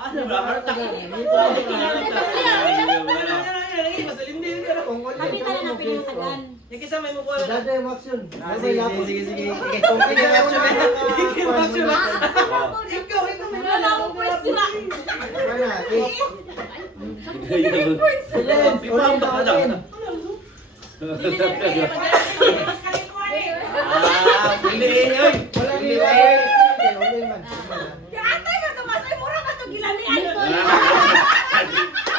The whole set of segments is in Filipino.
Ano ba? Harta ka. Kami ka na pinangtagan. Yung kisa may mukha na. Dada yung action. Sige. Kung kaya action na. Ikaw. Wala akong pwesto na. Kaya, Silence! Ipang ba ka dyan? Piliin yun! wala nila. Wala man. Ate ka tumasay mura ka to gilanian ko.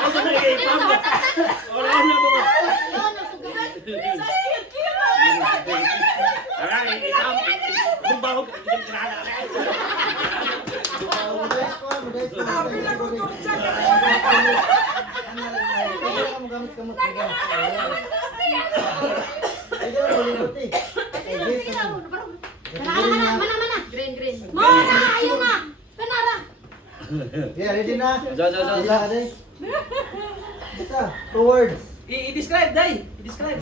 Asa na ipang ba? Wala na ba ba? Bumbaho ka, hindi ka na. Mana. Green. Mana, ayun na. Kanara. Yeah, ready na? Sa. Basta, 2 words. I-describe, Day. I-describe.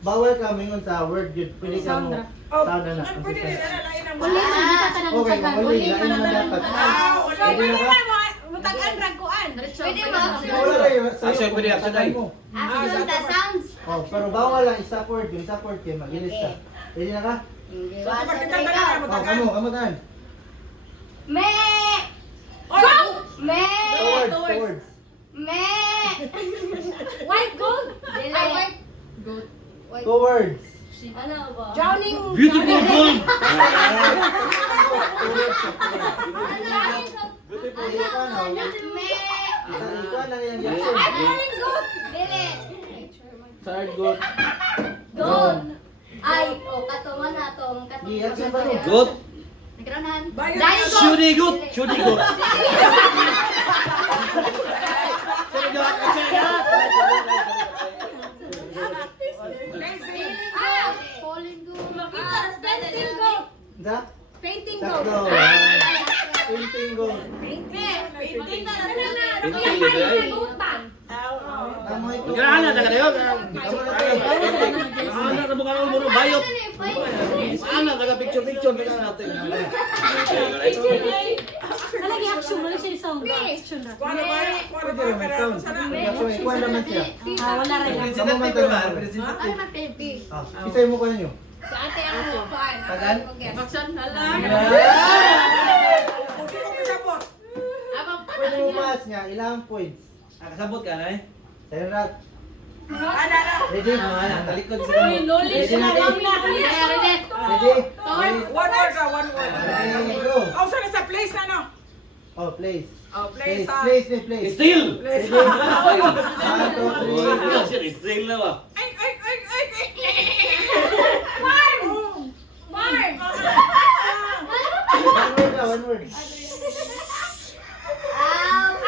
Bawal ka mingon sa word yun. Pwede ka mo. Sound na. Uli, hindi ka tanong Okay, sa kung uli, lain naman dapat. Ready na ka? Mutagan raguan. Pwede Wala kayo. Action, pwede action, ay. Action the sounds. Oh, pero bawal lang isa word. Yung isa word kayo, magilis ka. Ready na ka? Oh, kamo tahan. Me. Go. Me. 2 words. Me. White gold. White gold. 2 words. Ano ba? Drowning. Beautiful gold! Pwede ka na. Me. Ikaw lang yung I'm action. feeling good. Dili. Third good. Gold. Ay, katuman na tong Di, action ba rin? Good! Nagranahan. Shooty good! Shooty good! Falling gold. Painting gold. Da? Painting Sakto. gold. Painting go. Amoy ko. Gana na ka yun! Amo na tayo. Ano na mga muro bayot? Ano naga picture na natin. Alagi action, wala siya sound. Action na. Pwede rin, may sound. Action, ikuha naman siya. Wala rin. Kamu man tayo. Isay mo ko ninyo. Sa ate ang kuan. Tagan? Action hala. Pwede mo maas nga, ilang points. Kasabot ka na eh. Sa'yo na. Ready? Talikod sa Uy, loli Ready siya na, na. ready? Mami, Ready? One word ka, one word. Ready, go. Oh, saan sa place na, no? Oh, place. Oh, place, Place. Still! Place. Ready? 1, 2, 3. Still na ba? Ay! One word.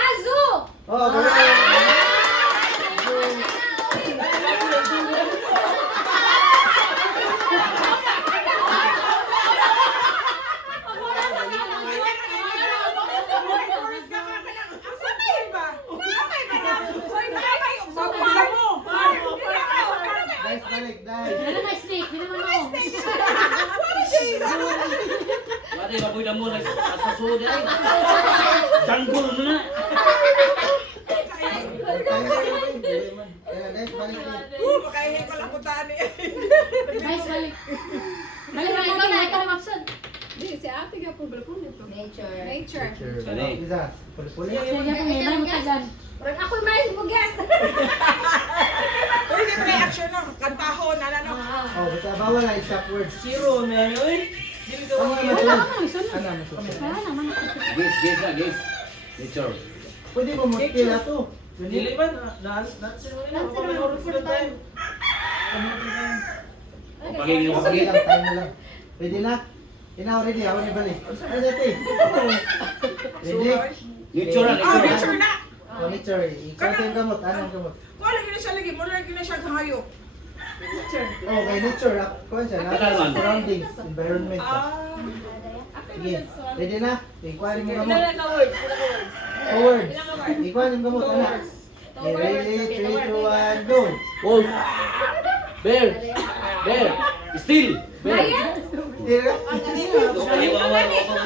Azu. Oh, correct. Nice, balik, nice. Wala na snake, hindi naman ako. Mari, mabuhay na muna sa suod ay. Sanggol mo na. Nice, balik, nice. Makahingi ko lang puntaan eh. Nice, balik. Balik na ikaw na, ikaw na action. Si ate ka po bala po nito. Nature. Kani. Isa, puli-puli. Sige po, may may mutagan. Pero ako may mo guess. Pwede mo na action, no? Kantahon, ano? Oh, basta bawal na i-stop words. Zero na yan eh. Dili ka Ano mga naman Wala sila? ka man, sunod. Ano naman sila? Wala naman ako. Guess. Nature. Pwede mo mag-kill na to. Dili man. Nansin mo nila. Papanoorin ko lang tayo. Pagiging Sige lang, time na lang. Pwede na? Ina, ready? Ako ni balik. Ano dati? Ready? Nature na, Oh, nature. nature na! Oh, nature. Ikaw yung gamot. Anong gamot? Wala gina siya lagi, wala gina siya kahayo. Oh, kay nature. Kuha siya. Nasa surroundings. Environment. Sige. Ready na? Ikuha mo gamot. Forward. Ikuha yung gamot. Ano? Okay, ready? 3, 2, 1, go! Wolf. Bear. Still. Bear. Hindi na. Two words.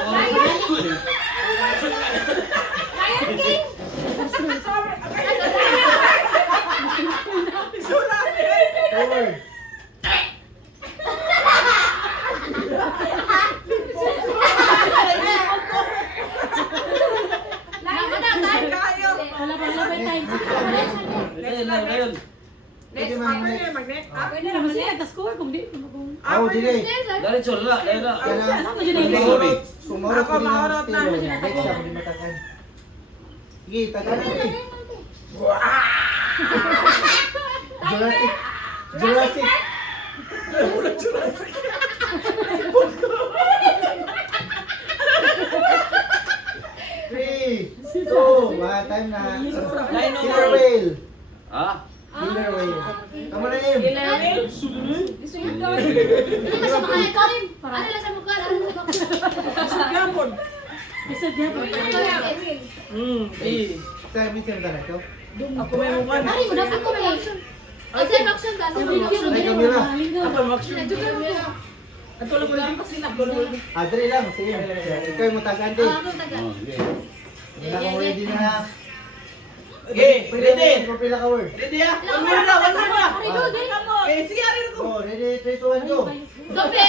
Kayo. Wala pa time. Ngayon. Next, magnet. Pwede naman siya, tas-score kung di. Oh, dili. Diretso, lala. Ano dyan Kung yung maurot. Kung maurot Ako, ko din ang maurot na. estilo. Next time, hindi matakan. Sige, tagan natin. Jurassic. Jurassic. Three, two, time na. Killer whale. Ha? Killer whale. Kamu na yun. Ano sa mga ito? Ano lang sa mukha? Ano sa mukha? Gapon. Isa dyan. Sa minsan ka na ito. Ako may mukha na. Ari mo na ako may action. Action action ka. Sa video. May camera. Adri lang, sige. Ikaw yung mutagan din. Ako taga. Wala kang ready na. Okay, Pwede ready? mo pila ka word. Ready ah? One more na, one more na. Ari do din. Okay, sige, ari na ko. Oh, ready, 3, 2, 1, go. Zombie.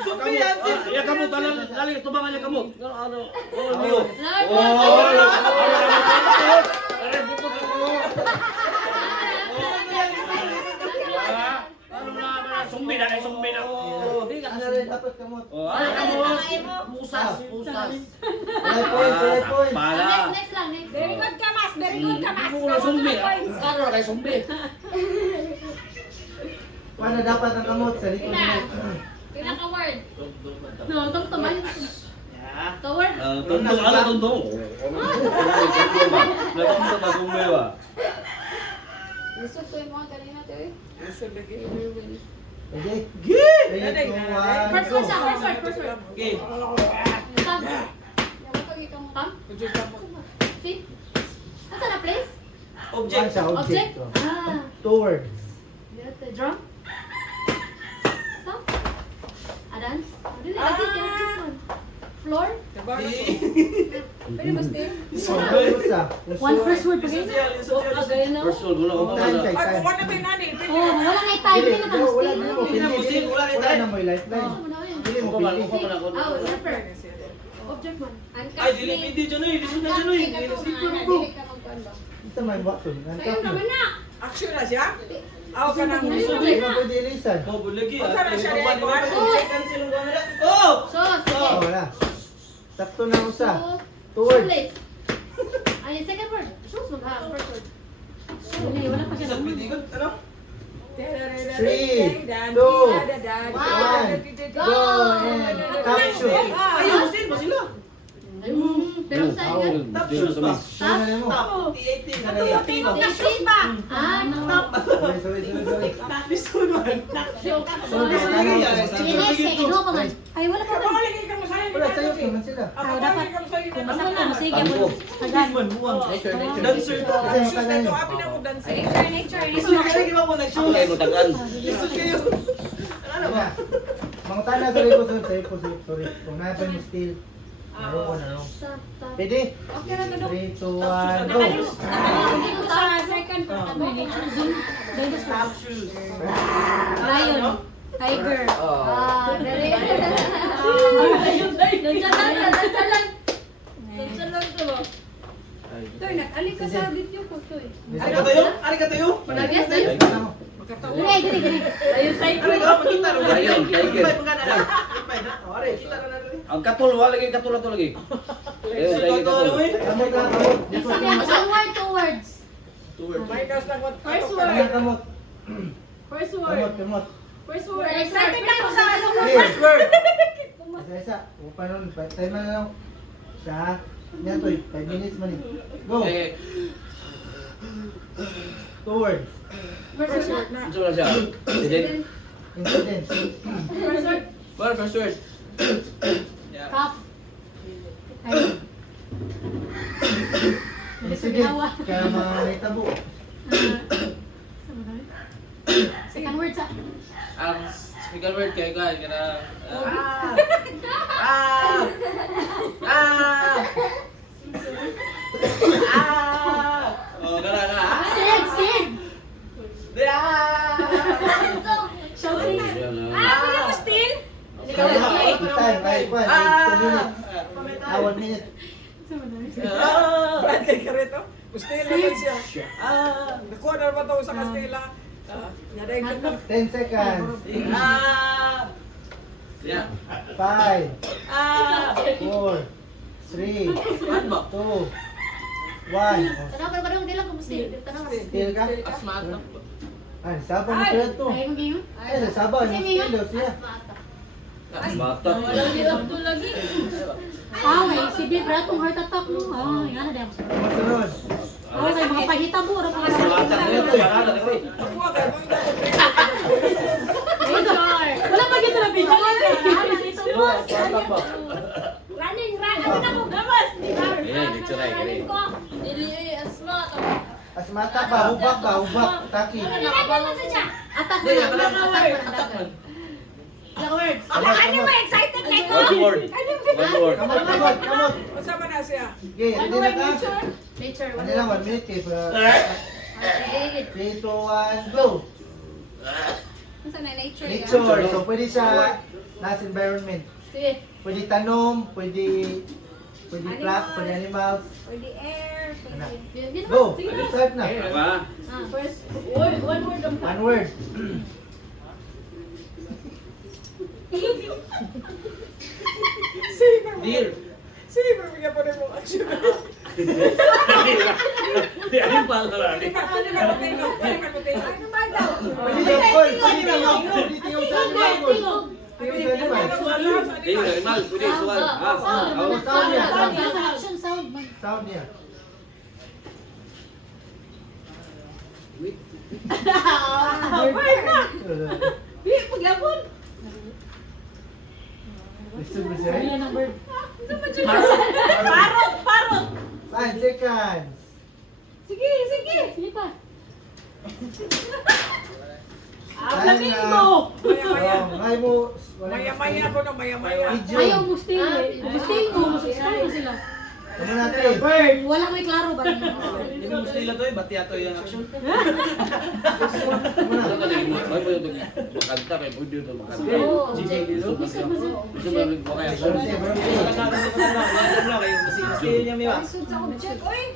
Sumpi yan, sis. Ya kamot, dali, tubangan niya kamot. Ano? Oh, niyo. Ari, buto ko. Ano na, sumbi na, sumbi na. Ano rin dapat kamot? Oh, ano kamot? Pusas, pusas. Right point. Pala. Next lang, next. Very good ka, Mas. Very good ka, Mas. Hindi mo na sumbi. Kano na kay sumbi? Paano dapat ang kamot sa likod mo? Pinaka-word. No, itong tumal. Toward. Tundong, ano tundong? Natundong ba sumbi ba? Gusto ko yung mga kanina to eh. Okay. Ready, 3, 2, 1, First go. word siya, first word. Okay. Tam. Tam? Fit? Asa na place? Object. Siya, Object? object. Ah. 2 words. Drum? Stop? Dance? Dili, I think yung this one. Floor? Pwede ba stay? One first word pa kayo. First one, wala ko pa Ay, wala. kung ano din nani. Oh, wala nga yung time. Hindi na kang Wala stay. na mo lifeline. Dili mo Upa man, pili. upa man ako. Oh, zipper. Object man. Ay, dili, hindi dyan eh. Lisod na dyan eh. Ito may button. Ayun naman na. Action na siya? Ako ka nang Hindi gusto. mo pwede ilisan. Oh, bulagi. Kung saan na siya record? Oh! Sauce. Oh, Okay. wala. Sakto na usa. So, 2 words. shoelace. Ay, second word. Shoes mo ha. First word. Hindi, wala pa siya. Isang pitigot, ano? 3, 2, 1, go and capture. Ayun, sin ba sila? Pero saan yan? Sino na mo? Ah, no. Sorry. Lisod man. Second mo pa man. Ay, wala pa ba? Kapaligay ka mo sa'yo. Wala, sa'yo naman sila. Ako dapat. Kung masak ka, masige mo. Tagan. Dancer to. Kasi Shoes na matagal ito. yun. Apin ako dancer. Lisod kayo, di ba mo nag-shoot? Okay, mutagan. Lisod kayo. Wala. Mga tana sa lipo, sorry. Kung nasa mo still, naroon. Stop. Pwede? Okay na to. 3, 2, 1, go! Sa second, zoom. Dinosaur. Lion. Tiger. Ah, dali. Nandiyan lang. Diyan lang ito. Toy, nag-alik ka sa video ko, Toy. Ari ka tayo? Ari ka tayo? Yes, dali. Dali. Ayun, tiger. Ayun, tiger. Ang katul, wala lagi katul ato lagi. Ayun, tiger katul. Kamot lang, kamot. Sabi ang one word, two words. Minus lang what? First Kamot, word. kamot. First Kamot. First word. Excited ako sa Clear. Isa. Upa nun. Time na lang. Sa. Yan to, 5 minutes man eh. Go. Eh, 2 words. First word na. ano na siya? Incident? Incident. First word. Well, first word. Cup. Incident. Kaya mga naitabo. Second word sa... Ang speaker word kay Kwan, kana... Oh, kana ka. Sid! Sid! Shouting! Pwede mo still? Time, ay, kwan, 2 minutes. 1 minute. Brad kay Kareto. Kustila man siya. Nakuha na naman ito sa Kastila. Yaday ko na. 10 seconds. Yeah. 5, 4, 3, 2, 1. Tanong ka ba nila kung still? Tanong ka. Still ka? Asmata. Ay, sabang na siya to. Ay, mag-ingon? Ay, sabang. Still daw siya. Bata. Ah, may si Big Ratong heart attack mo. Ah, yan na din. Masunod. Ah, may mga pahita mo. Mga Bata na yun. Parada na yun. Nakuha ka. Mga ito. Wala pa kita na video. Ito mo. Bata pa. Running, run. Ano na mo? Gamas. Ayan, dito na yun. Asmata ba? Hubak ba? Hubak. Taki. Nilagyan mo sa siya. Attack mo Hindi, na. kana Attack word. mo na. Attack man. Ilang words? Ano mo? Excited kay ko? One word. One word. Come on, come on, come on. Unsa man na siya? Okay, Ano hindi na ka. Nature. Ano lang, 1 minute kayo. Okay. 3, 2, 1, go. Unsa na nature? Nature. So, pwede sa nasa environment. Sige. Pwede tanom, pwede plant, pwede animals. Pwede air. Ano? Pwede... Go. Start na. Apa? First, one word lang. 1 word. Dear. Sige, bibigyan po rin mo action. Di ayun pala na. Hindi ka putingo. Hindi ka putingo. Ano ba daw? Pwede yung call. Pwede yung sa animal. Pwede sa animal. Di yung animal. Pwede suwan. Oh, sound niya. Sound. Action sound. Sound niya. Paglabon. Gusto mo siya? Yan ang word. Parot, parot. 5 seconds. Sige, sige. Sige pa. Flamingo. Maya-maya. Ngay mo. Maya-maya ako na maya-maya. Ayaw mo still eh. Still mo. Still mo sila. Ano natin? Bird. Wala may klaro ba? Hindi mo gusto nila to eh, bati ato yung action. Ano Ano na? ka na yun? May mo yung makanta. May pwede yung makanta. Oo. Gusto mo yung kaya. Sige niya miwa. Check, oy.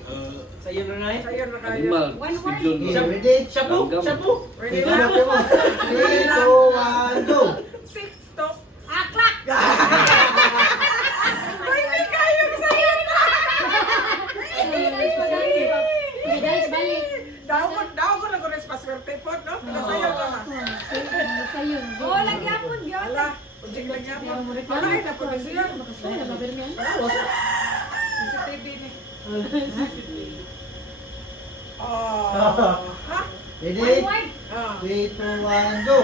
Sa iyo na na eh. Sa'yo na kayo. Animal. One word. Bigyon mo. Okay, ready? Shabu! Shabu! Ready Ito na na? kayo mo. 3, 2, 1, go! Six, stop. Aklak. Hindi kayo sa'yo na. Guys, balik. Daw ko na ko rin paswerte po, no? Sa'yo na na. Sa'yo. Oh, lagyapon, gyapon. Ala, ujing lang niya po. Wala, na po na siya. CCTV ni. Oh. Ha? Ready? One word. 3, 2, 1, go!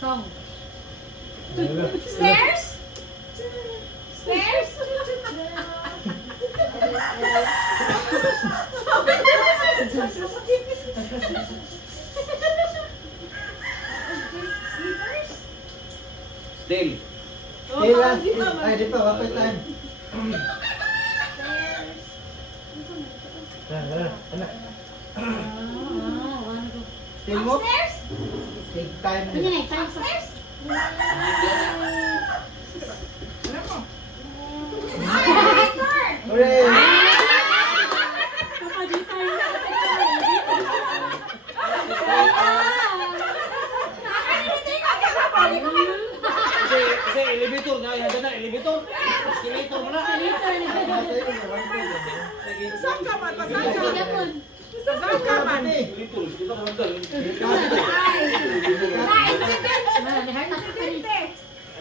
Song. Stairs. Stairs. Sleepers. Still. Stay lang. Ay, di pa. Wapit time. Stairs. Ano? One, go. Stay mo? Upstairs. Take time. Ano na, time sa... Upstairs. Ano mo? Hiker. Hooray! Kasi elevator nga. Yan na, elevator. Escalator mo na. Saan ka man? Saan ka man? Yapon. Saan ka man? Elevator. Kita ko mandal. Heart attack ka rin.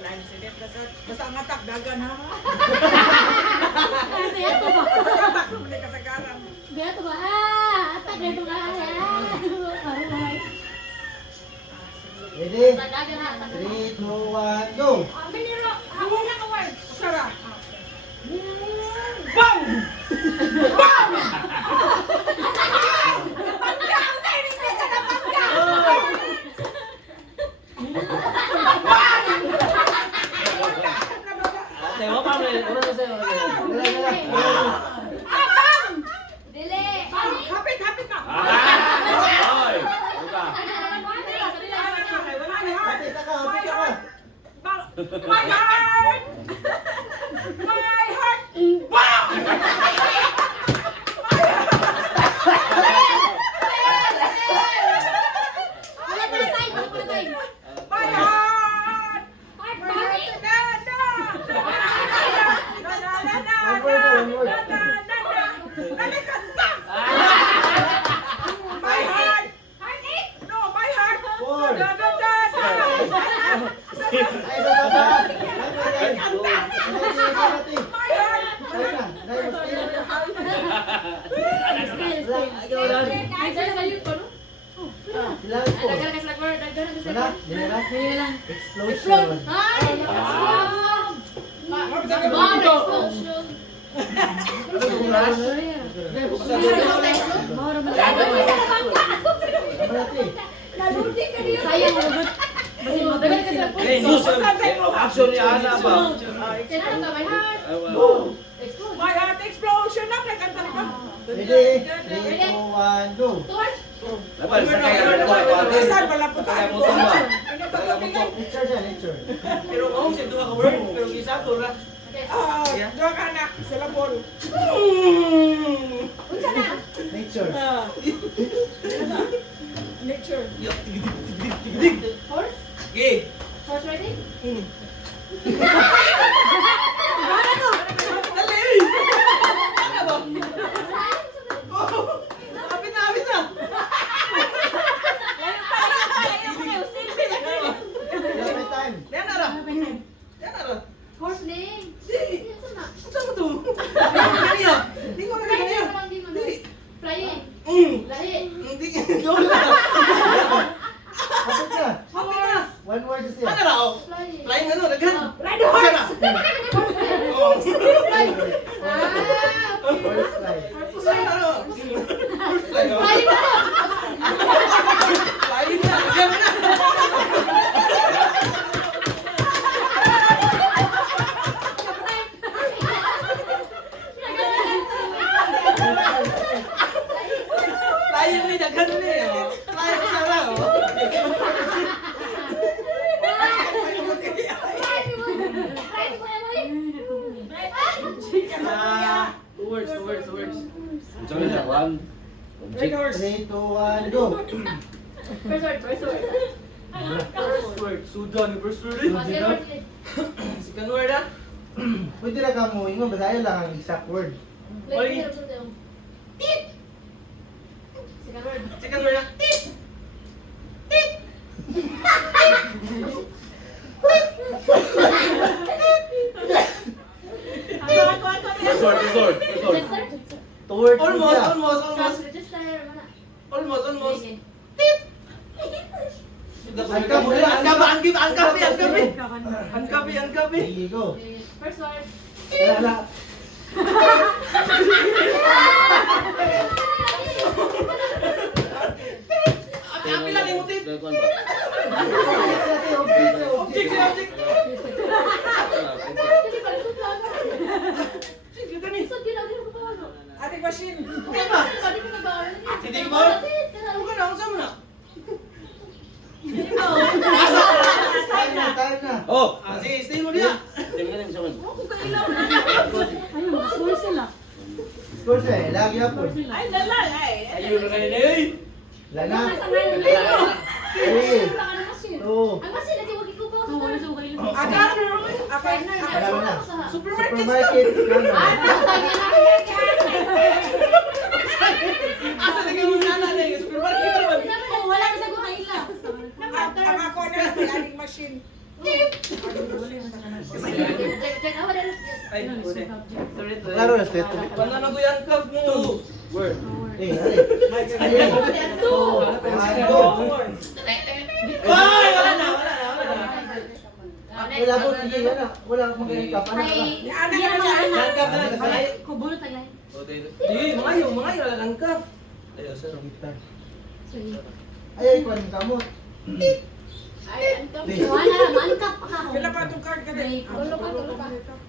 Wala, incident na sa... Basta ang atak, dagan ha? Gato ba? Atak, hindi kasagaran. Gato ba? Attack na ito ka. Ready? 3, 2, 1, go! Miniro. Wala ka word. Sara. My heart! My heart! Wala pa na time, wala pa na time. My heart! Heart, My heart. heart! Na, na! Na, na, na, na, One word, one word. na, na, na, na. Nalikanta! My heart! Heartache. No, my heart! Four. Da, da, da, da. Ay, isa pa ba? Ay, My heart! Ikaw lang. Ay, sa'yo, sa'yo ko, no? Silangit po. Dagdagan ka sa word, dagdagan ka sa Wala, word. hindi na. Hindi lang. Explosion. Ay! Explode! Bomb explosion! Sayang, lagot. Dagdagan ka sa word. Eh, use action ni Ana ba? Kailangan ka, my heart. Explode. My heart explosion na, kanta na ka. Ready? 3, 2, 1, go. Torch. Dapat sa kaya na ito. Saan pala po tayo? Kaya mo ito ba? Ano ba ito bigay? Nature siya, nature. Pero mo siya duha ka word, pero isa to ra. Okay. Doon ka na, sa labol. Unsa na? Nature. Nature. Horse? Okay. Horse riding? Apit na, apit na. Wala may time. Yan na ra. Yan na ra. Horse name. Unsa na? Saan mo to? Kaniya. Di ko na kaniya. Flying. Lahi. Hindi. Yun na. Kapit na. Apit na. One word is Ano it. ra? Oh. Flying. Flying ano, daghan. Ride Isa na. Oh. First slide. Flying ano? Flying ano? Flying na! Flying na. Daghan na. Flying ni, daghan ni. Oh. Flying sa ra. Oh. Ah, two words, two words, two words. Sabi niya, one. Red horse. 3, 2, 1, go. First word, first word. First word, Sudan, first word. Second word. Second word ah. Pwede na ka mo, ingon, basahin lang ang exact word. Second word. Second word ah. First word, first word, first word. Register? 2 words Almost, siya. almost, Cash almost. register. Mana? Almost, almost. Okay. Angkap mo lang. Angkapi. Sige, go. Okay. First word. Wala. Api lang yung mutit. That one ba? Object. Kasi palusot lang. Sige, gani. Palusot yun, hindi ko pa ano. Ating machine. Okay ba? Hindi ko nag-aaral na yun. Hindi ba? Ano ka na? Ang sama na? Time na, time na. Oh! Ah, sige, stay mo diya. Tingnan niyo sa man. Score siya eh, lagi ako. Ay, lalay. Ay, Ayun na kayo na eh. Wala na. Nasa ngayon na yun. 3, Wala ka ng machine. 2, Ang machine, hindi wag ikaw pa. Wala sa ukay lang. Okay, wala na. Supermarket. Supermarket, ano? Asa na kayo muna na eh. Supermarket naman. Wala ka sa ukay lang. ang ako na lang, ating machine. Check out na. Ay, sorry. Sorry. Klaro na, straight to me. Wala na ko yan, Kaf mo. Word. Eh, ayun. Two. Ay, wala na. Wala po, sige, wala. Wala akong magaling ka. Paano ka? Ana ka na lang. Yan, Kaf na. Ay. Kubulot tayo. Di, mga wala lang, Kaf. Ayaw, sir. Ay, ko ang kamot. Ay, manikap pa ka. Pila pa itong card ka din. Tulo pa.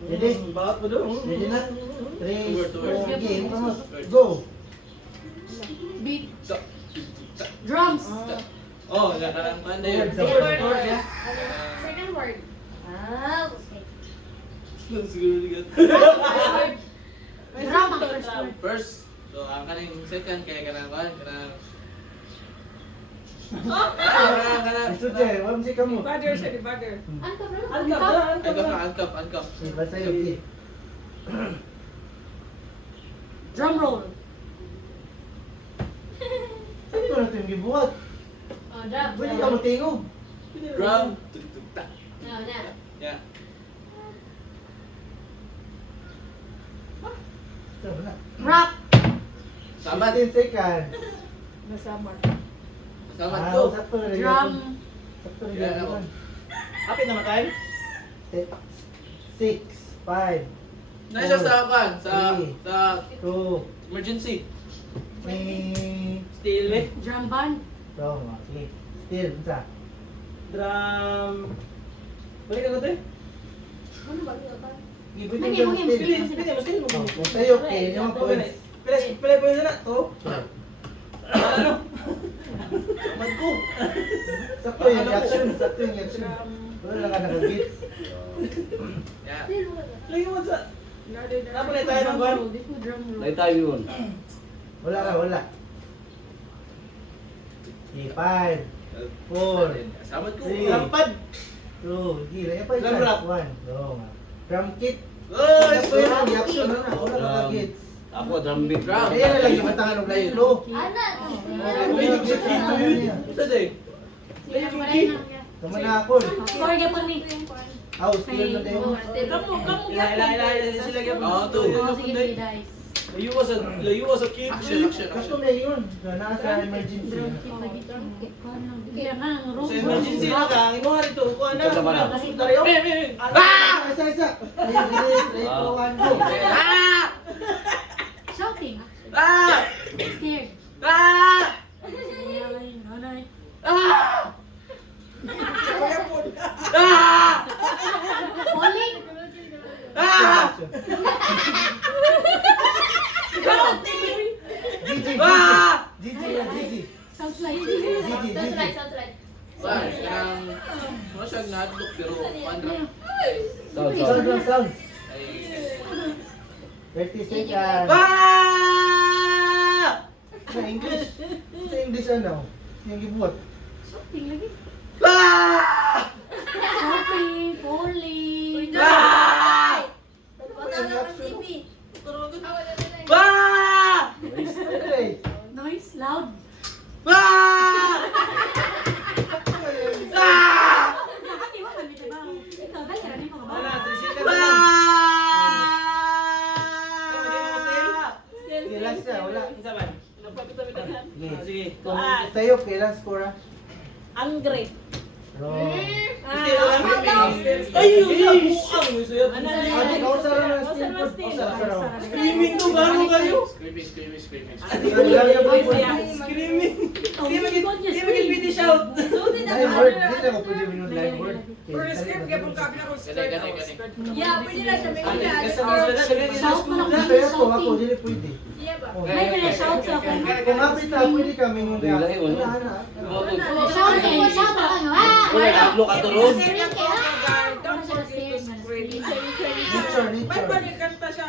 Ready? Bakit mo doon? Ready na? 3, 2, game. Kamot. Go! Beat. Drums. Oh, wala na lang. Ano yun? Second word. Second word. Ah, okay. Siguro ligat. Drama, first word. First, so ang kaning second kaya kanang kuan kanang Gusto siya, wala si kamo. Butter siya, di butter. Angkop na. Angkop. Basta yung di. Drum roll. Saan ko natin gibuhat? Oh, drum. Pwede ka matingog. Drum. Tugtugta. No, na. Yeah. Saan na? Rap. Samad. 15 seconds. Nasama. Samad Ah, to. sakto na rin. Drum. Sakto na Yeah, rin. ako. Kapit naman tayo. 6, 5, Na siya sa kuan sa 2, emergency. 3, Steel eh. Drum band. wrong. Okay. Still, isa. Drum. Balik ako tayo. Ano ba ito ba? Gibutin Mani, ka ng mani, still. Steel, steel mo. Oh, kung sa'yo, okay, yung mga points. Pila po yun na. To. Ano? Samad ko. Sakto yung action, sakto yung action. Wala lang ka naka-beats. Yeah. Lagi mo sa... Nade na. Napo na tayo ng buwan. Di ko drum roll. Lagi tayo yun. Wala ka, wala. Okay, 5, 4, Samad ko. Three. Lampad. 2, gila. Yan pa yung Drum last rap. one. Wrong. Drum kit. Oh, Sakto yun ang action. Wala ka naka-beats. Ako, drum beat. Drum. Kaya na lang yung matangan ng light low. Ana. Isa day. Tama na ako. Score ka pa ni. Aw, still na tayo. Ila, sila kaya. Oh, to. Oh, sige, sige, guys. Layo was a kid. Action. Sakto na yun. Nasa emergency. Drum kit lagi. Kaya na, ang room. Sa emergency na ka, imo nga rito. Kuha na. Ito naman, ah. Resulta rin. Ah! Isa! Late go, one go. Shouting. Ah! Scared. Ah! Nanay, nanay. Ah! Pagkapon. Ah! Falling. Ah! Gigi! Ah! Gigi! Gigi! Sounds like. Sounds right, sounds right. Wala, kanang ano siya nahadlok pero pandra. Sounds, sounds. Ay, 30 seconds. ah! Sa English. Sa English ano? Yung gibuhat. Shouting lagi. Ah! Shouting. Falling. Ah! Ano ba yung action? Ah! Ano Noise. Loud. Ah! Ah! Ate, wala kami diba? Ikaw, dali, rani mo ka ba? Wala, 3 seconds lang. Ah! Okay, last na. Wala. Isa man. Sige. Sige. Kung sa'yo, kailan score ah? Angry. Wrong. Steel lang. Ay, buang. Ate, kausaran na still po. Kausaran. Screaming to, gano'n kayo? Screaming. Ang lang yung boy. Screaming. Hindi maging pwede shout. Live word. Hindi na ako pwede minun live word. Pero script kaya pong kabi ako script. Gani. Yeah, pwede na siya. May Shout mo lang kami. Kaya po ako, Shouting. hindi pwede. Siya ba? Oh. May pala shout sa akin. Kung hapit na, pwede kami nung Wala, eh, wala. Shouting. Shout ako. Ah! Wala, upload ka to ron. Don't forget to script. Nature, May nature. panikanta siya.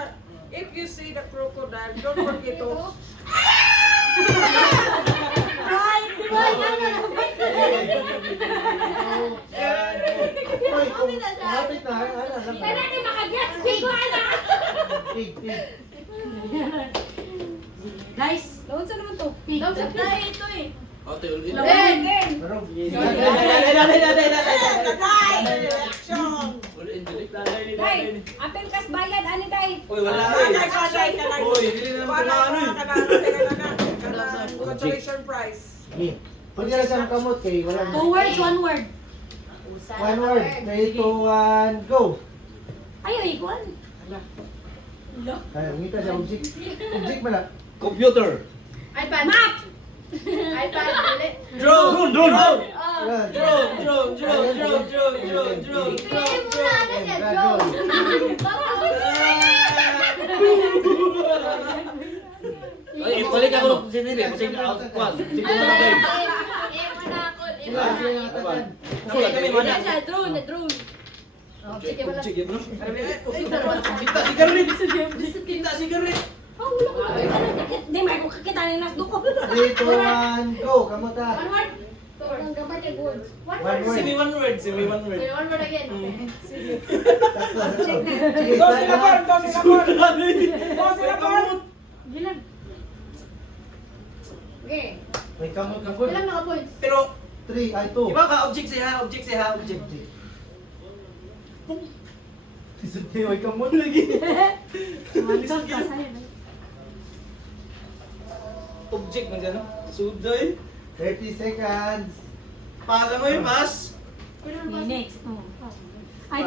If you see the crocodile, don't forget to... Hoy, kung hapit na, ano, Kaya na makagets. Big one. Pig. Guys. Doon sa naman to. Pig. Doon sa tayo ito eh. Oh, tayo ulit. Marog. Action! Ulit, ulit. Day, apel kas bayad ani day. Uy, wala eh. Uy, hindi na naman kailangan eh. Consolation prize. Sige. Pwede na siyang kamot kay wala na. 2 words, 1 word. One word. 3, 2, 1, go! Ayaw, igual. Ay, ngita siya, object. Object man na. Computer. iPad. Map. iPad. Dili. Drone. Yan. Drone. Kaya mo na ano siya, Yan, drone. Ay, balik ako ng sinili. Kasi out one. Sige na lang kayo. Sila, sila yung atakan. Okay, kami mana. Drone. Oh, sige wala. Sige, bro. Kita sigaret. Kita sigaret. Oh, wala ko. Di may ko kakita ng nasdo ko. 3, 2, 1, go! Kamuta? One word. Ang gamay kay words. One One word. word. Simi one word. Simi one word. Okay, one word again. Tatlo. Sige, Dos start sila na. por, dos sila por. Dos sila por. Gilan. Okay. May kamot na po. Ilang mga points? Pero, 3, ay 2. iba ka, object siya, object siya, object. Sisute, may kamot lagi. Handcuff ka sa'yo. Object man dyan, no? Sudoy. 30 seconds. Pasa mo yung pass. Okay, next. Oh. Ay,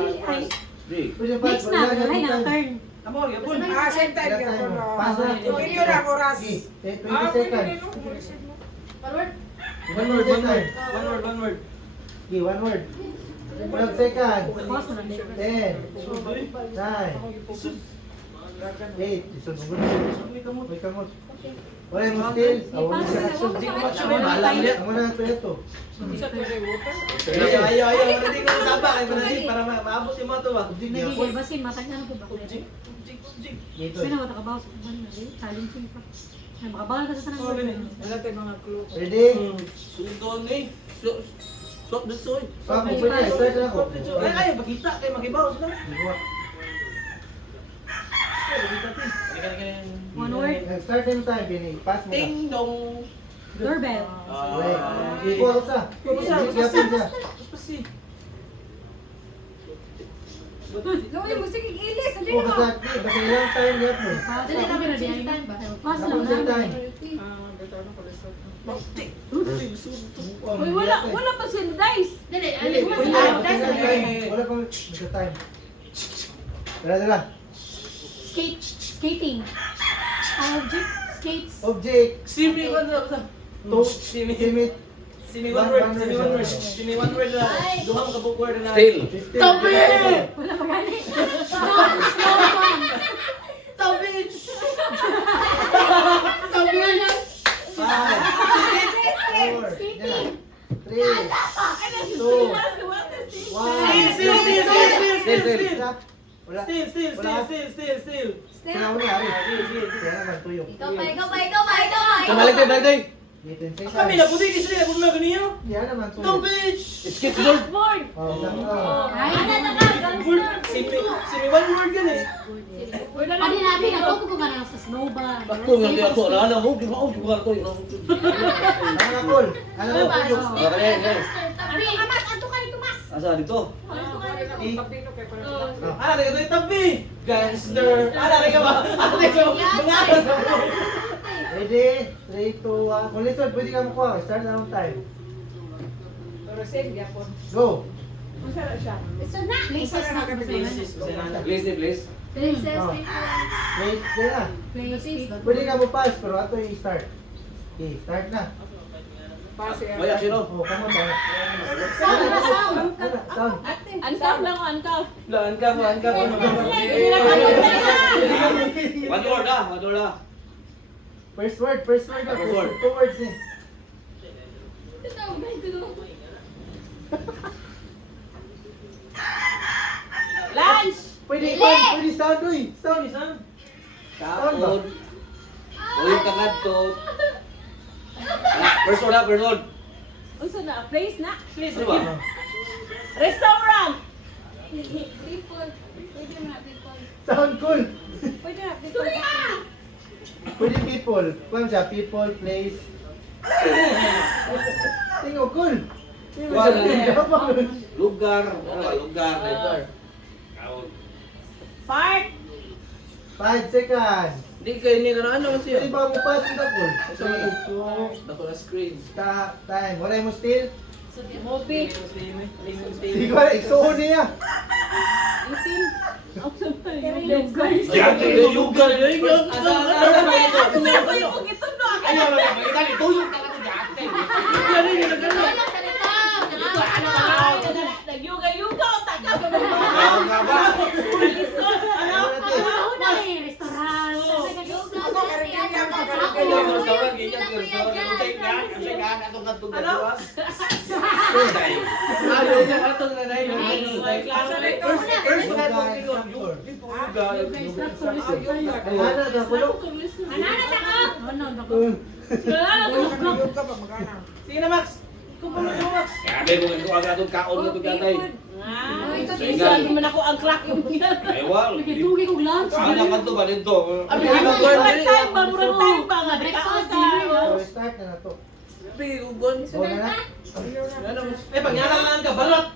Pwede pa, next na. Ay, na turn. Amo, yapon. Ah, same time Wala yan. tayo. Pass na. Video na, oras. Sige, 20 Ah, pwede seconds. rin, no? One word? One word, one word. One word, one word. Okay, 1 word. 12 seconds. Pause na lang. 10, 9, 8. Isunod. May kamot. Wala mo still. Wala sa action. Ang muna ito ito. Isa to sa water. Ayaw. Hindi ko nasaba. Kaya panadin para maabot yung mga to ba? Nagigil ba si matag na ko ba? Object. Dito. Sino matakabaw sa kuban na? Challenging pa. Ay, makabawal ka sa Oh, tanang. ganun. Wala tayong mga clue. Ready? Sudon eh. Swap the soy. Stop mo pwede. Start na ako. Ay, ayaw, makita. Kaya makibaw sila. One word. Nag-start yung time, Bini. Pass mo na. Ding dong. Doorbell. Okay. Ikuha sa. Yapin siya. Gawin mo, sige, ilis. Oh, basta ilang time yap mo. Pass Dali na. namin na diyan time ba? Pass Tapos lang. yung time. Ah, beto na pala sa. Uy, wala pa sila dice. Dali, Dili, ano wala ba? pa time. Wala pang time. Dala. Skating. Object. Skates. Object. Simi, ano ba? To. Simi. Simit. Simi one word. Simi one word. Simi one word na. Duhang kabuk word na. Still. 15. Tabi! Wala pa gani. Snow pan. Tabi! Sabi nga lang. 5, 4, 3, 2, 1. Stop. Wala. Still. Sila mo na, Ari. Kaya naman tuyo. Ikaw pa. Balik day. 18 seconds. Kami na puti kasi na na ganiyo. Kaya naman tuyo. Tabi! Skateboard. Oh, isang Ay, Simi one word yan eh. Pwede natin na to kung ka sa snowball. Ako nga di ako na mo di ba ko ko. Ano na, Col? Ano na, tuyo? Asa dito? Papino kay para. Ana na ito tabi. Gangster. Ana na ka ba? Ana na ka ba? Mga Ready? 3, 2, 1. Kung listen, pwede ka makuha. Start na ang time. Pero same yapon. Go! Kung saan siya? Places na. Please, please. Princess, Oh. Wait, kaya na. Places. Pwede ka mo pass, pero ato yung start. Okay, start na. Pase yan. Maya sino? Oh, come on, tayo. Sound na sound. Sound. Laan ka mo. One word ah. First word na. First word. 2 words eh. Lunch. Pwede sound, uy. Sound. Kaon. Uy kangadto. First word. Unsa na? Place na. Ano ba? Restaurant. Sound cool. Pwede na. People. Pwede people. Kung siya, people, place. Tingo, cool. Lugar. Ano ba? Lugar. Kaon. Park. 5 seconds. Hindi kayo nila ano kasi Pwede yun. ba mo pass ito, cool? Ako na screen. Stop time. Wala mo still? Movie. Siguro, iksoon niya. Itim. Guys. Lugar. Ayaw na makita ni tuyok ka to dati. Nagyuga-yuga o taka ba? Nga ba? Ano na eh, restaurant. Ako karigyan yan. Restaurant, ganyan, restaurant. Kasi nga, atong katong gawas. Klase na ito. Ana ka kulo. Anana ta ka. Yung ka ba magana? Sige na, Max. Kumpulong mo, Max. Sabi ko nga agad itong kaon na ito gatay. Sabi man ako ang clock yung yan. Ewan. Nagitugi kong lunch. Sana ka ito ba dito? Abi, gugon. Time ba? Murag time ba nga? Breakfast, dinner. So, start na na to. Abi, gugon. O na na. Eh, pag nga lang ka, balot.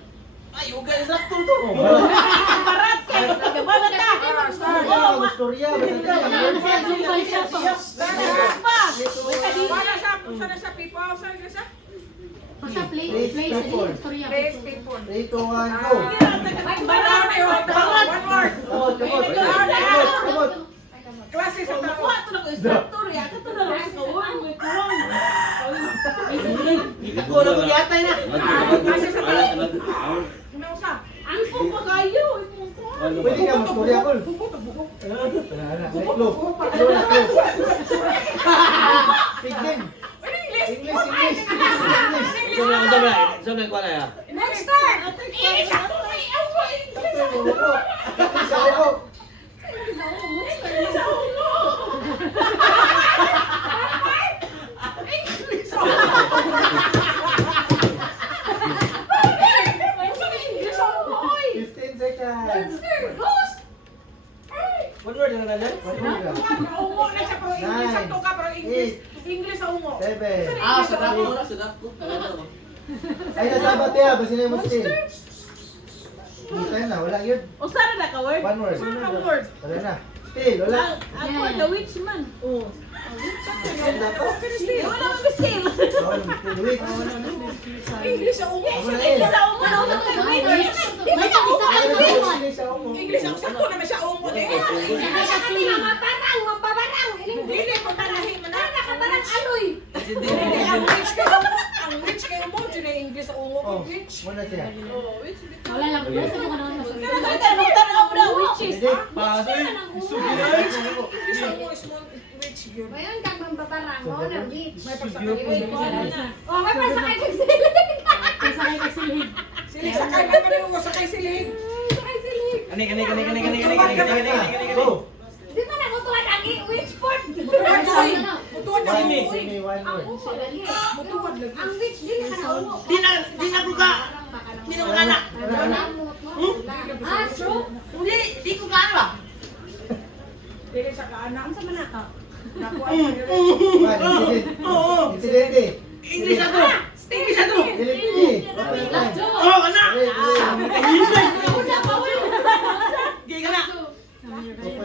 Ay, huwag ka isakto to. Oh, wala. Parat ka. Nagabalot ka. Wala ka gustorya. Basta Sana siya people? Sana siya? Basta play, Place, play, people. istorya. Place people. 3, 2, 1, go. Marami, one word. Kamot, kamot. Kamot. Klase sa tao. Ikakuha ko yatay na. Kinausa. Ang pupakayo. Pwede ka gustorya ko. Wala na. Close. Close. Speak din. English. Saan ko na ya? Next time. English ako. Sa ulo. English ako. 15 seconds. One word na lang. Umo na siya pero English ang tuka pero English. English sa umo. 7. Ah, sadap ko. Sadap ko. Ay, nasabat ya. Basta na mo still. Time na. Wala yun. O sana na ka word? One word. Ang word. Wala na. Still, wala. Ako the witch man. Oh. Wala ko. Wala mo biskil. Still, wait. English sa umo. Wala na yun. Sa umo na umo ka wait. May isa ka English sa umo. English ang sakto naman siya umo. Mabarang. Dili po tanahin man na. Nakabarang aloy. Ang rich kayo umo. Ang rich kayo umo. Dili na English sa umo. Oh, Rich. muna siya. Wala lang. Basta mo ka naman masabi. Magtara mo na witches. Hindi. Pasoy. English sa umo is more rich yun. Mayon kang mambabarang mo na beach. May pagsakay. Oh, may pasakay kang silig. Pasakay kang silig. Silig sakay na kami umo. Sakay silig. Sakay silig. Kani. Go. Di man ako tuwa lagi witch port. Mutuwad soy. Mutuwad soy. Simi, one word. Mutuwad lagi. Ang witch din na umo. Di na ko ka. Di na ko ka na. Ah, true. Di ko ka ba? Dili sa kaanak. Ang sama na ka. Nakuha One, incident. Incidente. English ako. English ako. Dili. Open time. Oh, kana. Gigi ka na. Open time.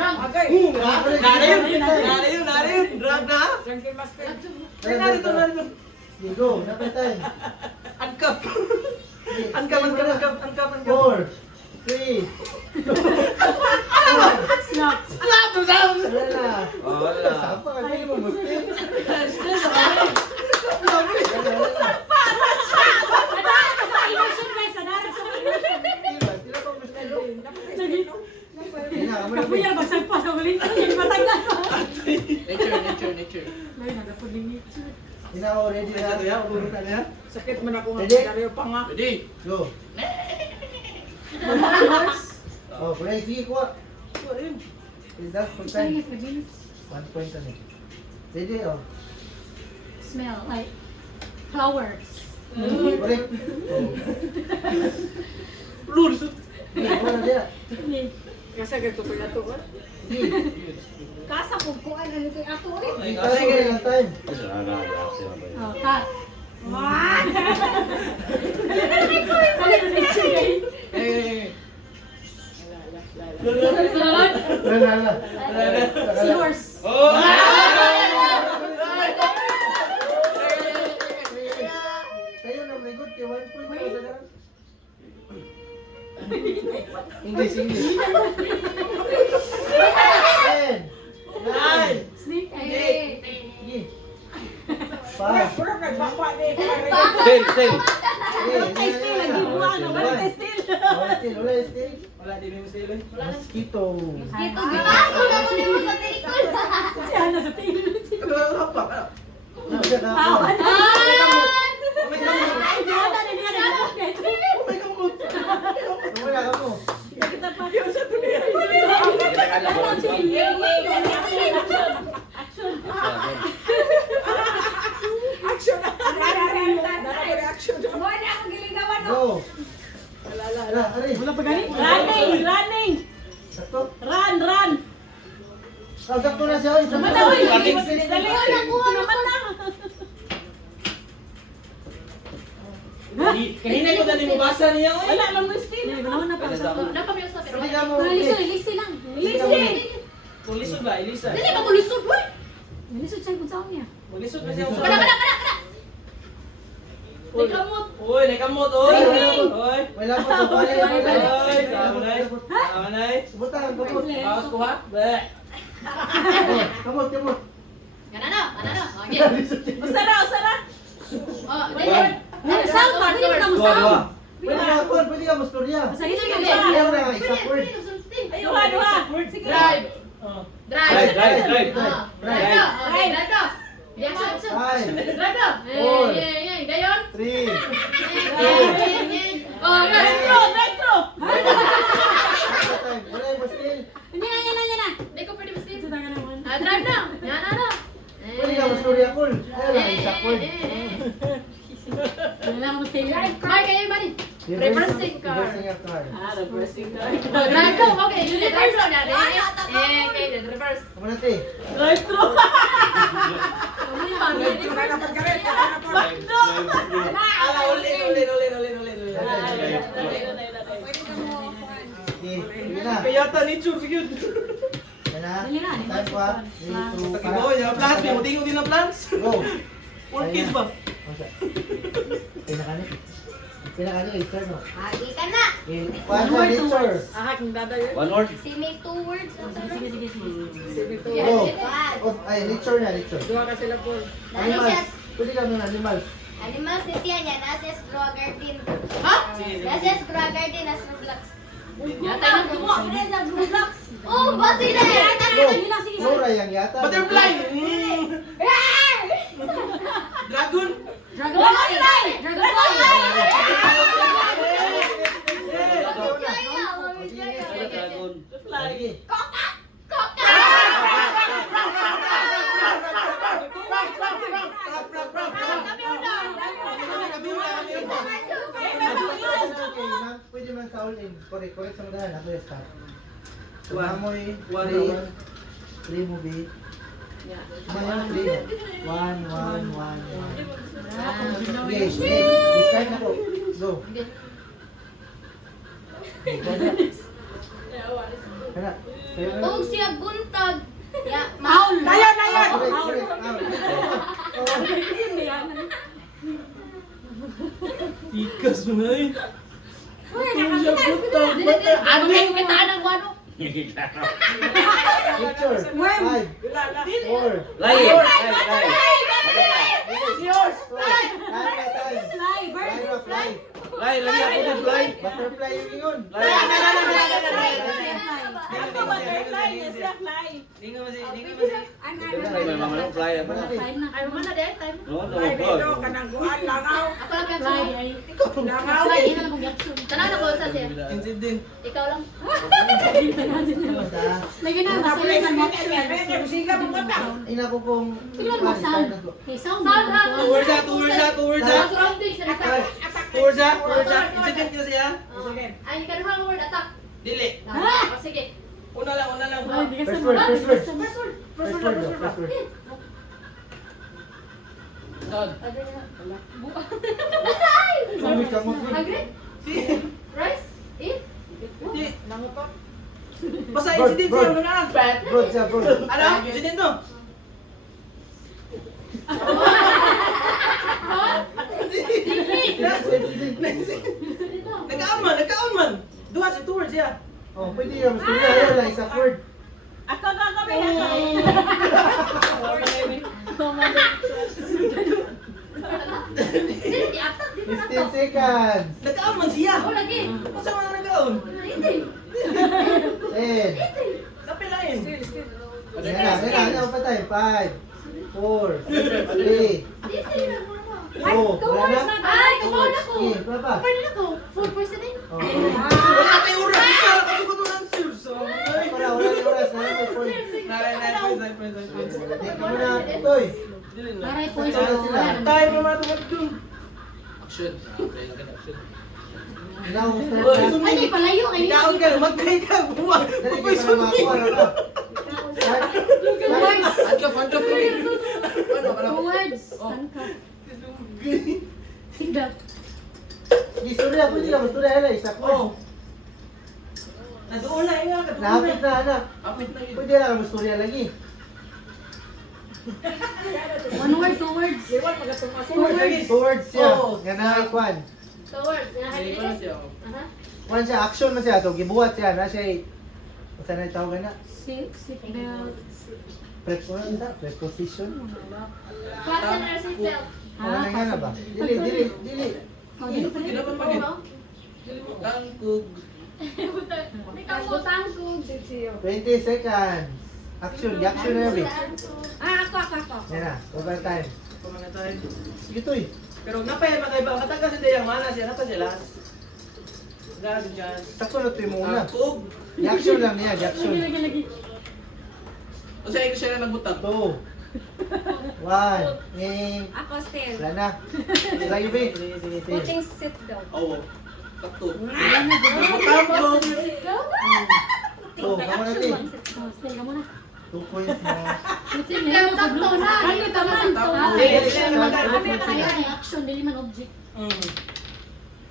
Agay. Nari yun. Drag na. Jungle master. Ay, narito. You go. Open time. Angkap. 4, 3, Snap. wala na. Wala. Sapa ka, hindi mo musti. Kapuyar magsagpas ang ulit. Matagal pa. Nature. Ay, nagapod ng nature. Hindi na ako ready na. Sakit man ako nga. Ready? Dario pa nga. Ready? Go. Oh, pwede. Sige, kuha. That's full time. 1 point na. Ready, oh. Smell like flowers. Correct. Lurs. Wala na dia. Kasi ganito ko yato. Kasa ko kuan ano kay ato ulit. Ay, Kasi sige. lang time. Oh, cut. Sunod. Wala. Seahorse. Oh! Kayo na may good kay 1 point na sa daran. English. 10, 9, Snake. sige. 5, Puro kay bakwa ni. Sing. Wala still. Wala din yung stilo. Mosquito. Ito, ako na mo ni mo patirikol. Siya na sa tail. Wala pa. Wala na. Awan. Action na. Action na. Go. Ala, ari. Running! Sakto. Run! Sakto na siya. Oy. Naman na, oy! Running. Dali, oy! Naman na! Kahinay ko dali mo basa niya, oy. Wala, lang mo still. Pwede ka mo. Lisi lang. Tulisod ba, Elisa? Dili ba tulisod, boy? Lisod siya kung saan niya. Maglisod na siya. Kada. Di kamot. Uy, nakamot, oy. Oy. Wala pa to. Wala. Oy, tama na. Butang, kamot. Bawas ko ha. Be. Kamot. Ganano. Okay. Usara! Oh, dili. Saan pa? Pwede mo na mo Dua. saan. Pwede ka mo storya. Sige, sige. Ayaw na, exact word. Duha! Sige! Drive. Drive. Drive na. Reaction. Five, Drive na. Four. Gayon. 3, Oh, yes. Retro! wala mo still. Yan na. Di ko pwede mastin. Ito na naman. Drive na. Yan na. Pwede ka mo storya, cool. Ayaw na, exact word. Wala akong stay. Mark, kayo ba rin? Reversing car. Reversing a car. Reversing car. Drive na. Okay, reverse na. Okay, reverse. Kamu nanti. Retro! Action na dapat ka rin. Ala, ulit. Okay, sige na. Kaya ta ni Chur yun. Yan na. Dali na, Time ko ha. 3, 2, Takibo, yung plants, may mutingo din ang plants. Go. Orchids ba? Pinakani, start mo. Agi ka na. Okay, one sa nature. Ahak, hindi dadayo. One word. Si may 2 words. Sige. Go. Oh, ay, nature na, nature. Dua ka sila po. Animals. Pwede ka muna, animals. Animals ni siya niya, nasa straw garden. Ha? Nasa straw garden, nasa Roblox. Yata na tumo. Oh, bati na Go. Flora yang yata. Butterfly! Dragon! Dragonfly! Dragon. Lagi. Pwede man sa all-in. Correct sa madahan. Ato yung start. Tumamoy. One. 3 movie. Tumamoy 3. 1. Okay, start na po. Go. Kana. Tug siya buntag. Ya, Maul! Layon! Ikas mo na eh. Ano kayo kitaan ng ano? Picture. 5, 4, Layi! yours. Time. Fly! Bird! Fly. Layi, lagi ako din, fly. Butterfly yung ingon. Layi. Ako butterfly, yes, siya fly. Hindi nga masi. Fly. May mga fly ako. Fly na. Ay, man na din. Time. No, Ay, dito, no. kanangguan, langaw. Ako lang kaya Fly sa ay. Langaw. Fly, yun na lang kong reaction. Tanan ako sa siya. Incident. Ikaw lang. Lagi na, basta yun ang reaction. Musiga mo ba? Ina ko kung Tingnan mo sound. Okay, sound. Sound, ha? Two words ha. Surrounding sa likod. Two words ha. Incident kita siya. Ay, hindi ka naman word attack. Dili. Oh, sige. Una lang. Ay, di ka First sa word, mga. first word. First word. First word. Hungry? Rice? Eat? Di. Nangutot. Basta Bro, incident bro. siya. Una na. Bro, siya, bro. Ano? Incident no? Nagkaon man. Duha si two words ya. Oh, pwede yung mas pwede ayaw lang isang word. Ako. Sino di attack? Di ba 15 attack? seconds. Nagkaon man siya. Oh, lagi. Masa man nagkaon? Hindi. 10. Kapilain. Ano pa tayo? 5, 4, 3, Hindi na mo na. 2, wala na? Ay, kumawala ko. Okay, wala pa. Pwede na ko. Full person eh. Oh, Wala tayo oras. Isa ako ko to answer. So, wala na oras. Na lang Di ka mo na, Toy. Aray points. Wala sila. Tayo mo matungkol dun. Action. Okay, action. Ilaw, start Oy, na. Ay, di palayo kayo. Ikaw ka, magkay ka, buwan. Dali ka pa na makakuha na. Start. Words. Handcuff. Words. Handcuff. Sigda. Istorya, pwede lang. Istorya, hala. Isa ko. Oh. Nadoon na nga. Napit na, anak. Apit na yun. Pwede lang ang istorya lagi. One word, two words. Iwan magatumas. Towards siya. Oh. Ganay, kwan. Towards. Hindi ko na siya. Aha. Kwan siya, action na siya. So, gibuhat siya. Na siya, saan na tawag na? Seatbelt. Preposition? Fasten your seatbelt. Wala na nga na ba? Dili. Oh, dili pa Hindi rin. naman pagin. Tangkog. Ikaw mo tangkog. 20 seconds. Action, action na yun. Ako. Yan na, overtime. Pumana tayo. Sige, Toy. Pero napay makaiba. Katag kasi dayang mana siya. Napa siya last. Last dyan. Sakto na Toy mo una. Tangkog. Action lang niya, action. Lagi. O siya, siya na nagbutang. 2 1 Ako still. Wala na. Sila yung bait. Putting seatbelt. Oo. Takto. Tangkog. Oh, kamu natin. Still ka muna. 2 points mo. Seatbelt sakto na. Ano tama sakto? Dili, sila na Ano mag- kaya ay action, dili man object.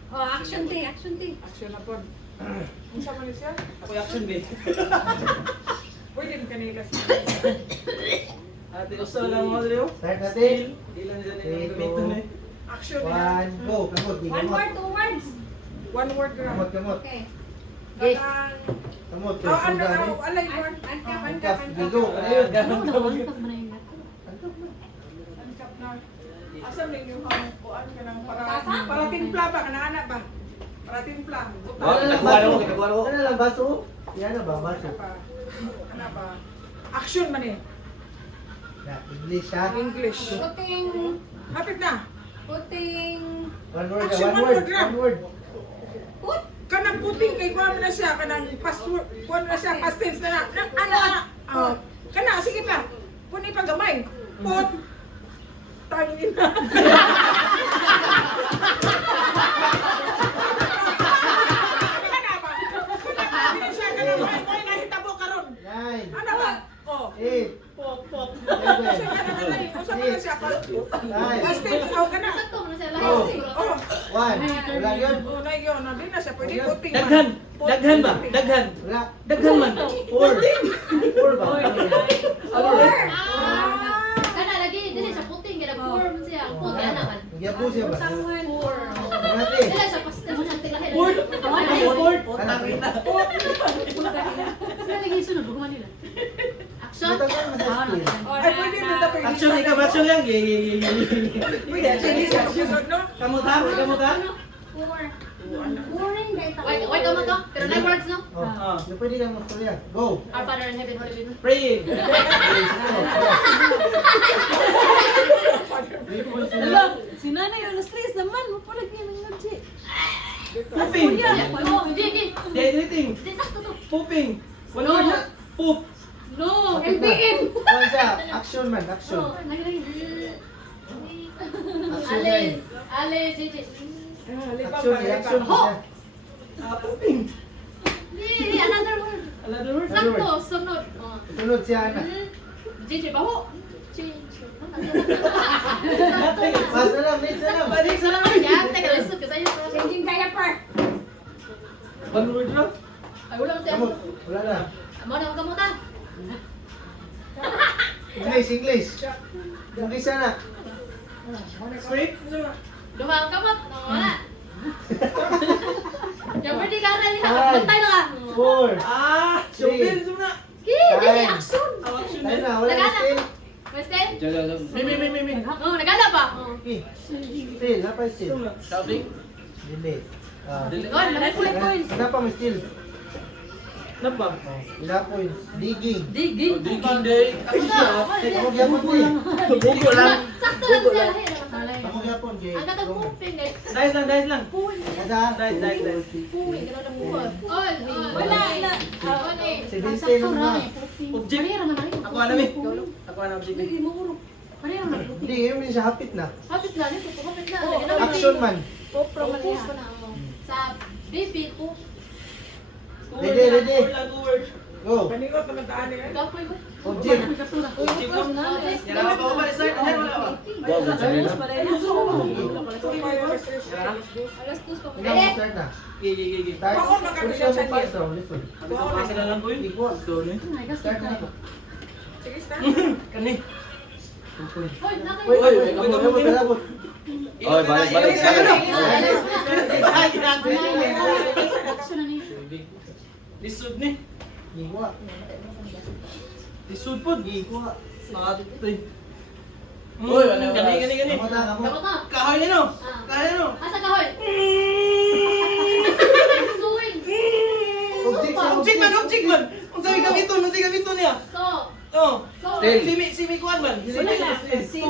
Oh, action T. Action na po. Ang sama niyo siya? Ako yung action din. Pwede mo kanina kasi. Ate, gusto lang mo, Adrio? Start natin. Ilan dyan yung gamitin eh. Action na. 1 go. Kamot, di One kamot. word, two words. One word lang. Kamot. Okay. Kamot, Oh, ano, suga ni. alay, word. Angkap, gigo. Ano yun? Ano na, handcuff mo na yun. Angkap na. Asa rin yung kuan ka ng para timpla ba? Kana-ana ba? Para timpla. Oh, nagkuha na ko. Ano lang, baso? Yan na ba, baso? Ano ba? Action man eh. Na, English ha? English. Putting, Hapit na. putting, One word, Action, one one word. word lang. One word. put. Kanang puting kay kuan na siya kanang password kuan na siya past tense na. Oh. Kana sige pa. Kun ipagamay. Put tangin na. Kana ba? Kana siya kana ba? Kuan na hitabo karon. 9, Ano ba? Oh. 8, Pop, pop. 7, Usa pa na siya pa. 5, Past tense aw kana. Sakto mo na siya Oh. lahat. Oh. 1. Wala yun. Oh, na yun. Hindi na siya pwede puting. Daghan. Daghan ba? Daghan. Wala. Daghan man. 4 ba? Kana lagi dili siya puting kada pour man siya. Put yan naman. Nagyan po siya ba? Pour. Ano natin? Dili siya pastel mo siyang tilahin. Port. Port. Tangin na. Sila lagi sunod, bukuman nila. Action. Matagal mo sa skill. Ay, pwede mo na pwede. Action, ikaw action lang. Pwede siya sa susunod, no? Kamot ha? Kamot ha? Pour. Boring guys. Wait ka mo to. Pero 9 words no? Oh, pwede lang mo storya. Go. Our Father in heaven, hallowed be thy name. Pray. Si nanay, alas 3 naman. Mapalag niya ng nagsi. Pooping. Oh, hindi. Dehydrating. Hindi sakto to. Pooping. One word na. Poop. No. LBM. Ano siya? Action man, action. Oh, lagi. Action na yun. Ale, JJ. Action, action mo siya. Pooping. Hindi, another word. Another word. Sakto, sunod. Oh. Sunod siya, anak. JJ, baho. Pass na lang, next na lang. Balik sa lang. Yan, teka, lisod ka sa'yo. Changing diaper. One word na. Ay, wala mo Kamot. tayo. Wala na. Amo na, kamutan. English, English. English anak. Straight. Duha ang kamot. Wala. Yung pwede ka rin. Five. Bantay na ka. 4. Ah! Showbiz na. Dili, action. Action Tayo na. na, wala na still. Westin? Me. Oh, nagana pa. Oh. Okay. Still, napay still. Shouting. Dili. Oh, lamay points. Napa mo still. Napa? Ila points. Digging. Digging. Drinking day. Ako gyapon mo eh. Bugo lang. Sakto lang siya. Ako Japon kay. Ang katong puping guys. Dice lang. Kada. Dice. Puping, gano'n ang buwan. All. Wala, ila. Si Vincent naman na. Object. Parehara man rin. Ako na mi. Ako na object. Hindi mo urok. Parehara man. Hindi, yun siya hapit na. Hapit na, nito. Hapit na. Action man. Popro man yan. Sa baby, po. Ready. Go. Paningot naman taan niya. Kapoy ko. Object. Object mo. Yan ako pa ba start? Yan wala ba? Wow, sa kanila. Alas 2 pa. Ikaw mo start na. Gigi. Start. Paon na kami Position siya mo first round. Listen. Kasi na lang ko yun. Equal. Start na. Sige, start. Kani. Hoy, nakay. Wait. Kalabot. Oy, balik. Action na niya. Lisod ni. Giwa. Lisod po. Giwa. Sakatoy. Uy, wala. Gani. Kamot na, kamot. Dapat na. Kahoy ni no. Kahoy no. Asa ka, hoy? Suwing. Object. Object man. Ang sabi gamiton niya. So. Oh. So. Still. Si Kuan man. Two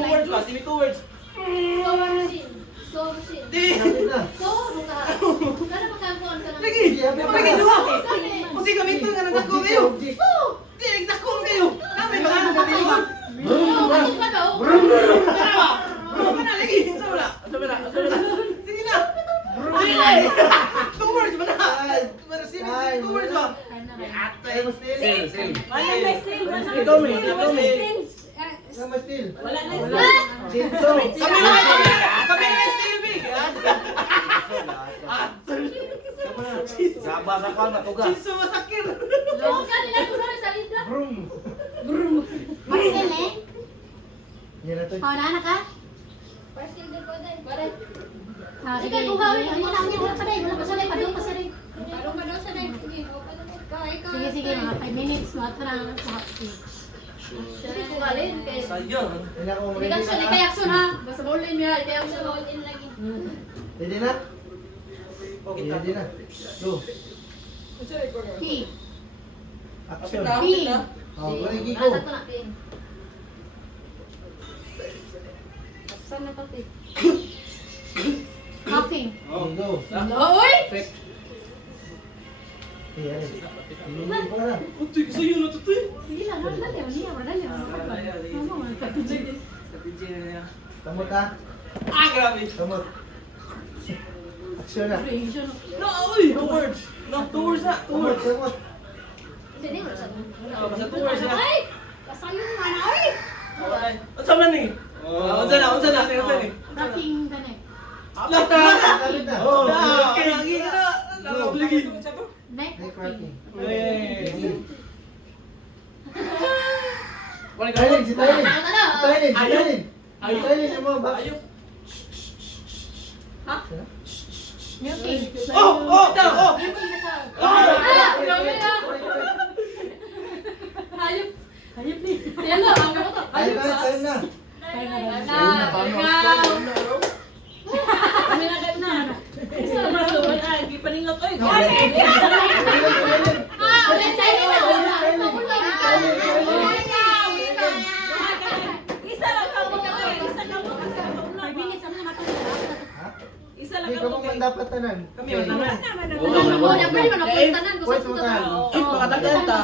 words pa. Si two words. So machine. So machine. Di. Kapit na. So, ruka. Kana magkakuan ka ng... Lagi. Lagi duha. Kung si gamiton nga nagdako kayo. Object. Di nagdako kayo. Kami mga ano ba dilikod. Ano ka daw? Kana lagi. Sa wala. Sige na. Two words ba na? Pero si two words ba? Ay, mo still. Sil. Ikaw may. Ikaw mo still. Wala na. Jinso. Kami na still big. Saba sa kwan matugas. Jinso masakir. Oo, kanila ko na sa lista. Brum. Marcel eh. Yan na to. Oh, naanak ka? Parcel din po din. Pare. Sige, buhaw rin. Ano lang yan? Wala pa rin. Wala pa siya. Padung pa siya rin. Parang ba daw siya din? Sige, ikaw. Sige, mga 5 minutes. Mga parang sa hapsi. Sige, kuhalin. Kaya... Sayang. Yan ako Hindi ready ka na. action ha. Basta ballin niya. Kaya action ballin lagi. Ready na? Okay, Ready na. Go. P. Action. P. Oh, go. Asa ko na, pin. Saan na pati? Coughing. Go. Oy! Yan. Hindi ko na. Utoy, sa'yo na to. Sige lang, dali. Kamot ha. Grabe. Kamot. Action na. No, uy, two words. No, two words na. Two Kamot, words. kamot. Hindi, wala sa Basta two words na. Ay! Kasayo nga na, oy! Unsa man ni? Unsa na? Coughing the neck. Lata. Kapit na. Oh, lagi ka na. Nakabligi. Neck. Neck cracking. Wala Si Tylin. Yung mga box. Ayok. Milking. Oh, ito. Milking na siya. Ah! Grabe na! Hayop. Hayop ni. Hello, ang mo to. Ayun na. Kami na agad na. Isa na ba ito? Ay, di pa ningot. Oy, ulit tayo na. Isa lang ka mo. Isa lang mo. 5 minutes. Ano na matulog? Isa lang Hindi ka mong dapat tanan. Kami man naman. Oh, yan pwede man ako tanan. Pwede mo tanan. Makatagal ta.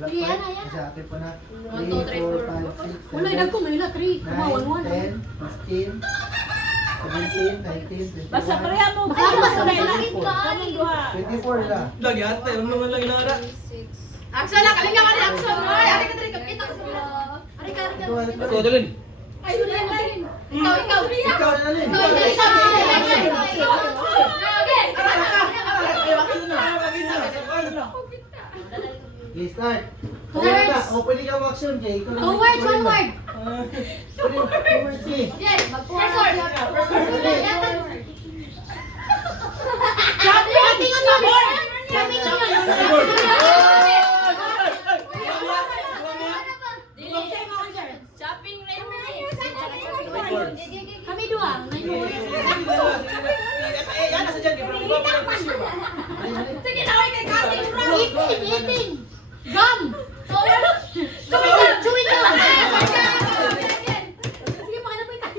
Sige, yan. Sa atin po na. 1, 2, 3, 4. Wala, idag ko. May na 3. 9, 10, 15, 17, 19, 21. Basta pareha mo. Makakabas ka. Kaming duha. 24 na. Lagi ate, ano naman lang inara. Action na, kalinga ka ni action. Ay, ari ka dali, kapita ka sa mga. Ari ka. Ako dalin. Ay, wala na rin. Ikaw. Ikaw na rin. Okay. Okay, start. Two Okay na. words. O, pwede ka mag-action, Jay. Ikaw na. 2 words, 1 word. Two words, sige. Yes, first word. Jumping on your board. Jumping on your board. Shopping rin. Kami dua. Yan, nasa dyan. Sige na, kay casting round. Eating. Gum. Chewing gum. Sige, pakita po ito.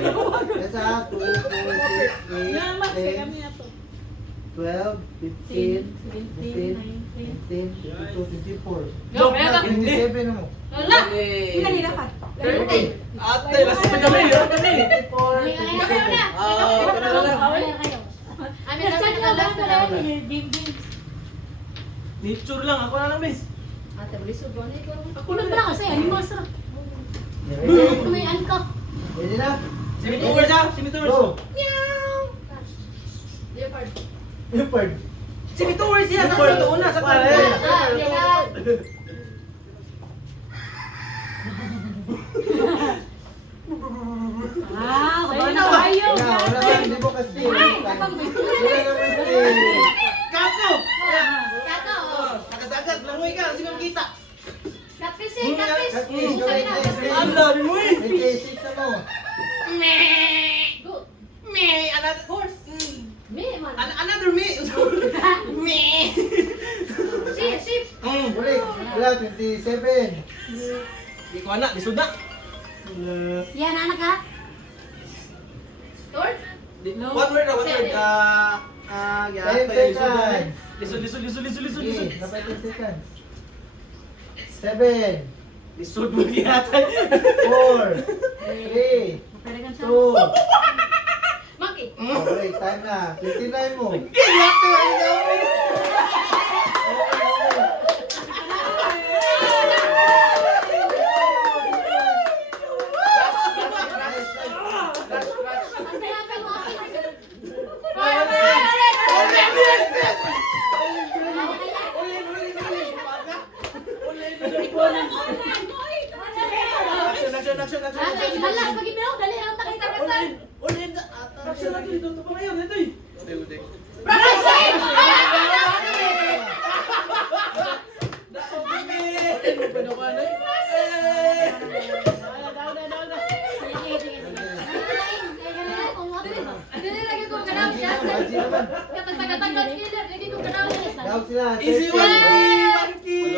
Yes, 2, 4, 6, 8, 10, 12, 15, 16, 17, 18, 22, 24. Joke, kaya ka. 27 na mo. Wala. Ilan nila pa? 30. Ate, last na kami. 24, Kami na. Wala kayo. Amin naman ang last na lang. Nature lang, ako na lang, miss. Ate, balisod ba? Ako na pala kasi, ano mas sarap. Ready? May angkop. Ready na? Simi-tours ha? Simi-tours. Go! Leopard. Leopard. Simi-tours siya sa kwarto una, sa kwarto. Wala na kayo. Wala ka, hindi mo kasi. Wala naman si... Kato! Kato. Nakasagat, langoy ka, kasi makita. Catfish eh, catfish. Catfish, go ahead, next. Ang dami mo eh. 26 na mo. Go. Another horse. Me, man. Another me. Me. Sheep. Balik. Wala, 27. Di ko anak, lisod na. Yan, anak ha. Torch. One word na, one word. Five seconds. Lisod. Okay, napay 10 seconds. 7, Lisod mo yata. 4, 3, 2. Monkey. Okay, time na. 59 mo. Kiyate, ay dami. Action. Halas, pag ipinaw, dali ang takay. Action natin dito. Ito pa ngayon, ito eh. Dili lagi ko kanaw siya. Easy naman. Katag-tagatag killer, lagi ko kanaw siya. Daog sila. Easy 30. one key.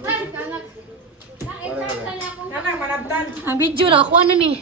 Ay, kanak. Nanang manabdan. Ang video na ako ano ni.